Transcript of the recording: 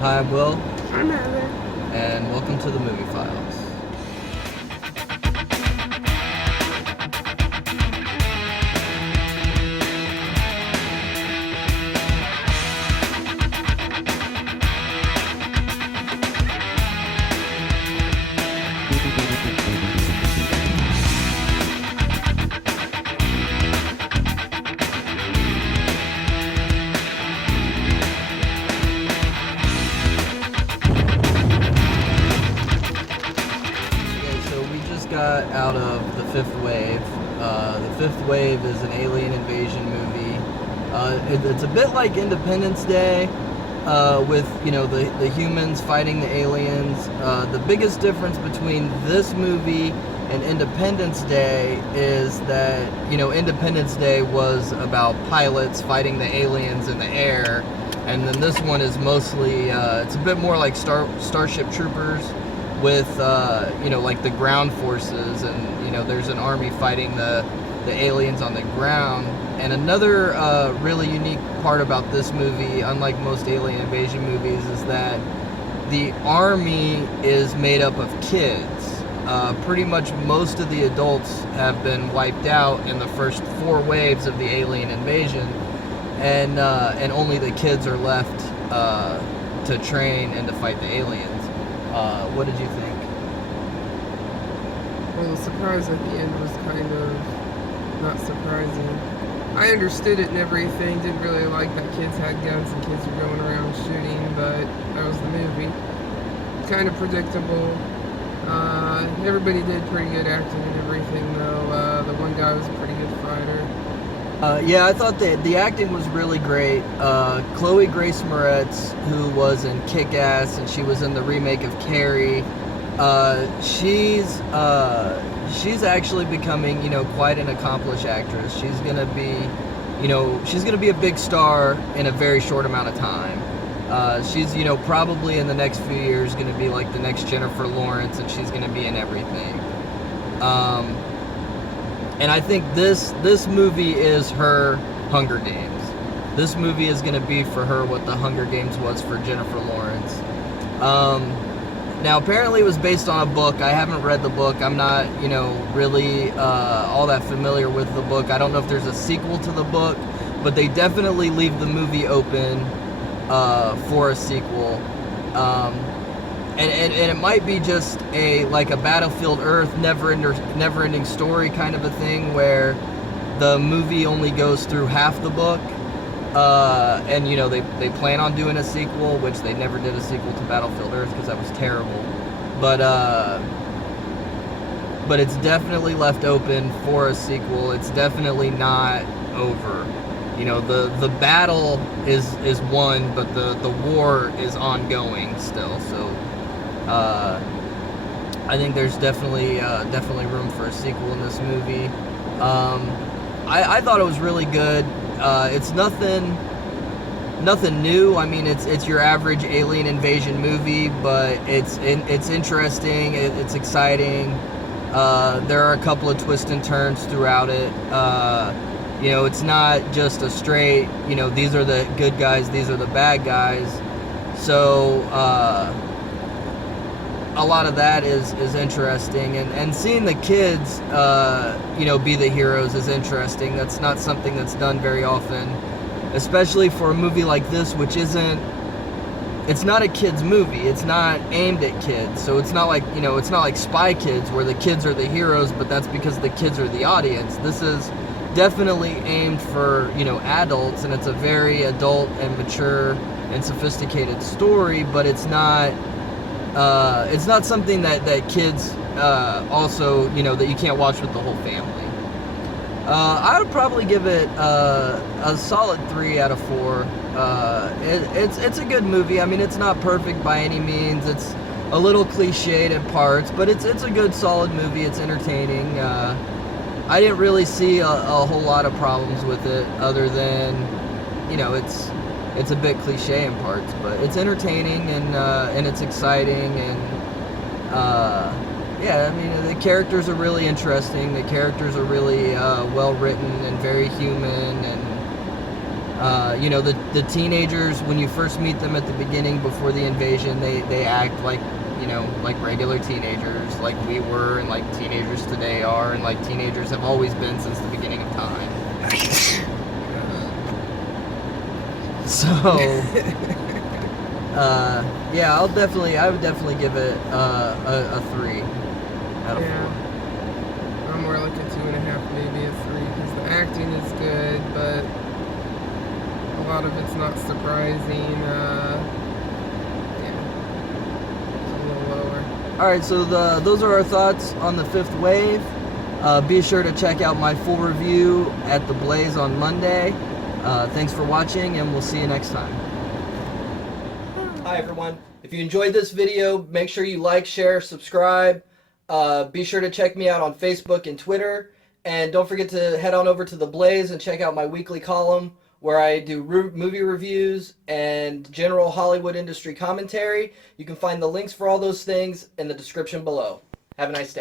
Hi, I'm Will, I'm Heather. and welcome to the Movie Files. Okay, so we just got out of The Fifth Wave. The Fifth Wave is an alien invasion movie. It's a bit like Independence Day, with the humans fighting the aliens. The biggest difference between this movie and Independence Day is that Independence Day was about pilots fighting the aliens in the air, and then this one is mostly it's a bit more like Starship Troopers with like the ground forces, and there's an army fighting the aliens on the ground. And another really unique part about this movie, unlike most alien invasion movies, is that the army is made up of kids. Pretty much most of the adults have been wiped out in the first 4 waves of the alien invasion, and only the kids are left to train and to fight the aliens. What did you think? Well, the surprise at the end was kind of not surprising. I understood it and everything. Didn't really like that kids had guns and kids were going around shooting, but that was the movie. Kind of predictable. Everybody did pretty good acting and everything, though. The one guy was a pretty good fighter. Yeah, I thought that the acting was really great. Chloe Grace Moretz, who was in Kick-Ass, and she was in the remake of Carrie. She's actually becoming, quite an accomplished actress. She's gonna be a big star in a very short amount of time. She's, probably in the next few years gonna be like the next Jennifer Lawrence, and she's gonna be in everything. And I think this movie is her Hunger Games. This movie is going to be for her what the Hunger Games was for Jennifer Lawrence. Now, apparently it was based on a book. I haven't read the book. I'm not, really all that familiar with the book. I don't know if there's a sequel to the book, but they definitely leave the movie open for a sequel. And it might be just a Battlefield Earth never-ending story kind of a thing, where the movie only goes through half the book, and they plan on doing a sequel, which they never did a sequel to Battlefield Earth because that was terrible. But it's definitely left open for a sequel. It's definitely not over. The battle is won, but the war is ongoing still. So I think there's definitely room for a sequel in this movie. I thought it was really good. It's nothing new. I mean, it's your average alien invasion movie, but it's interesting. It's exciting. There are a couple of twists and turns throughout it. It's not just a straight, these are the good guys, these are the bad guys. So a lot of that is interesting, and seeing the kids be the heroes is interesting. That's not something that's done very often, especially for a movie like this, which it's not a kids movie. It's not aimed at kids, so it's not like Spy Kids where the kids are the heroes, but that's because the kids are the audience. This is definitely aimed for adults, and it's a very adult and mature and sophisticated story, but it's not something that kids also that you can't watch with the whole family. I would probably give it a solid 3 out of 4. It's a good movie. I mean, it's not perfect by any means. It's a little cliched at parts, but it's a good, solid movie. It's entertaining. I didn't really see a whole lot of problems with it, other than it's a bit cliche in parts, but it's entertaining, and it's exciting, and yeah, I mean, the characters are really interesting. The characters are really well written and very human, and You know, the teenagers, when you first meet them at the beginning before the invasion, they act like, you know, like regular teenagers, like we were, and like teenagers today are, and like teenagers have always been since the beginning of time. So, yeah, I would definitely give it a 3 out of 4. I'm more like a 2.5, maybe a 3, because the acting is good, but a lot of it's not surprising. It's a little lower. All right, so those are our thoughts on The Fifth Wave. Be sure to check out my full review at TheBlaze on Monday. Thanks for watching, and we'll see you next time. Hi, everyone. If you enjoyed this video, make sure you like, share, subscribe. Be sure to check me out on Facebook and Twitter. And don't forget to head on over to TheBlaze and check out my weekly column where I do movie reviews and general Hollywood industry commentary. You can find the links for all those things in the description below. Have a nice day.